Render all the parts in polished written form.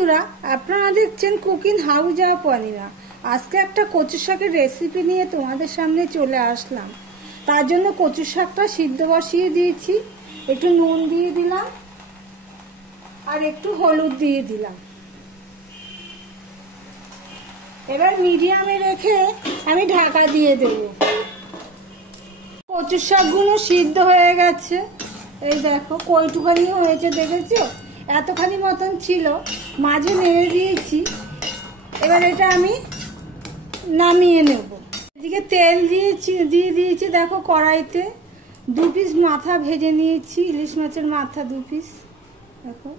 বন্ধুরা, আপনারা দেখছেন কুকিং হাউস অফ অনিমা। আজকে একটা কচু শাকের রেসিপি নিয়ে তোমাদের সামনে চলে আসলাম। তার জন্য কচু শাকটা সিদ্ধ বসিয়ে দিয়েছি, একটু নুন দিয়ে দিলাম আর একটু হলুদ দিয়ে দিলাম। এবার মিডিয়ামে রেখে আমি ঢাকা দিয়ে দেব। কচু শাকগুলো সিদ্ধ হয়ে গেছে, এই দেখো কয়টুখানি হয়েছে দেখেছো, এতখানি মতন ছিল, মাঝে নেড়ে দিয়েছি। এবার এটা আমি নামিয়ে নেব। এদিকে তেল দিয়ে দিয়েছি, দেখো কড়াইতে 2 পিস মাথা ভেজে নিয়েছি, ইলিশ মাছের মাথা 2 পিস দেখো।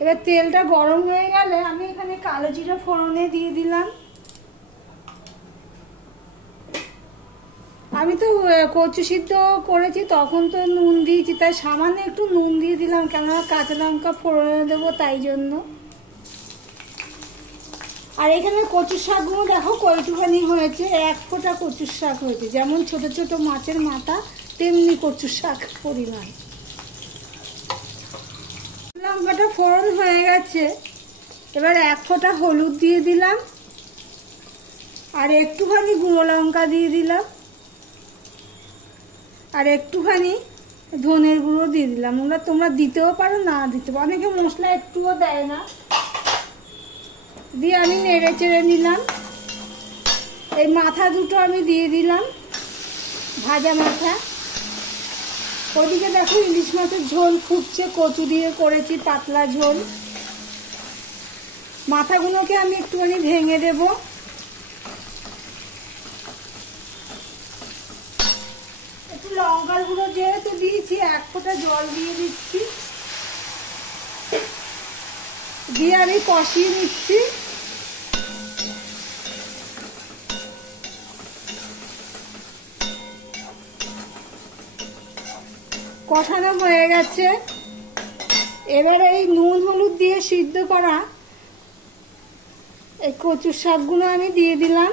এবার তেলটা গরম হয়ে গেলে আমি এখানে কালো জিরা ফোড়নে দিয়ে দিলাম। আমি তো কচু সিদ্ধ করেছি, তখন তো নুন দিয়েছি, তাই সামান্য একটু নুন দিয়ে দিলাম, কেননা কাঁচা লঙ্কা ফোড়নে দেবো তাই জন্য। আর এখানে কচু শাকগুলো দেখো কয়টুখানি হয়েছে, 1 ফোঁটা কচুর শাক হয়েছে। যেমন ছোট ছোট মাছের মাথা তেমনি কচুর শাক পরিমাণ। লঙ্কাটা ফোড়ন হয়ে গেছে, এবার 1 ফোঁটা হলুদ দিয়ে দিলাম আর একটুখানি গুঁড়ো লঙ্কা দিয়ে দিলাম আর একটুখানি ধনের গুঁড়ো দিয়ে দিলাম। তোমরা দিতেও পারো, না দিতে পারো, অনেকে মশলা একটুও দেয় না। দিয়ে আমি নেড়ে চেড়ে নিলাম। এই মাথা দুটো আমি দিয়ে দিলাম, ভাজা মাথা। ওদিকে দেখো ইলিশ মাছের ঝোল ফুটছে, কচু দিয়ে করেছি পাতলা ঝোল। মাথাগুলোকে আমি একটুখানি ভেঙে দেবো। একটু লঙ্কার গুঁড়ো যেহেতু দিয়েছি, 1 ফোঁটা জল দিয়ে দিচ্ছি, দিয়ে আমি কষিয়ে নিচ্ছি। কষানো হয়ে গেছে, এবার এই নুন হলুদ দিয়ে সিদ্ধ করা এই কচুর শাকগুলো আমি দিয়ে দিলাম।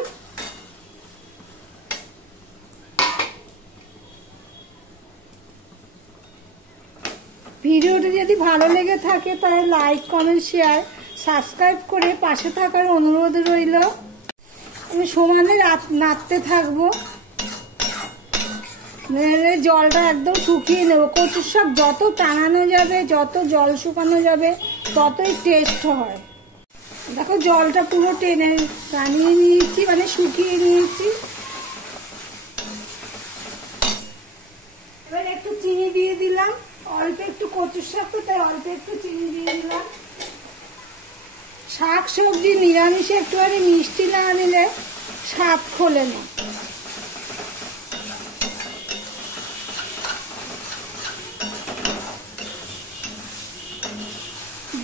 ভিডিওটি যদি ভালো লেগে থাকে তাহলে লাইক কমেন্ট শেয়ার সাবস্ক্রাইব করে পাশে থাকার অনুরোধ রইল। আমি সমানে নাড়তে থাকবো, জলটা একদম শুকিয়ে নেব। কচুর শাক যত টানানো যাবে, যত জল শুকানো যাবে, ততই টেস্ট হয়। দেখো জলটা পুরো টেনে টানিয়ে নিয়েছি, মানে শুকিয়ে নিয়েছি। এবার একটু চিনি দিয়ে দিলাম, অল্প একটু কচুর শাক তো তাই অল্প একটু চিনি দিয়ে দিলাম। শাক সবজি নিরামিষে একটুখানি মিষ্টি না নিলে স্বাদ খোলে না।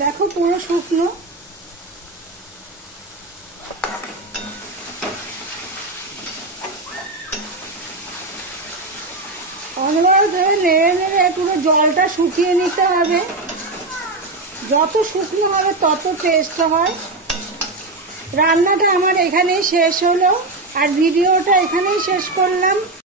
দেখো পুরো শুকনো। অনবরত ধরে নেড়ে নেড়ে পুরো জলটা শুকিয়ে নিতে হবে। যত শুকনো হবে তত টেস্ট হয়। রান্নাটা আমার এখানেই শেষ হলো, আর ভিডিওটা এখানেই শেষ করলাম।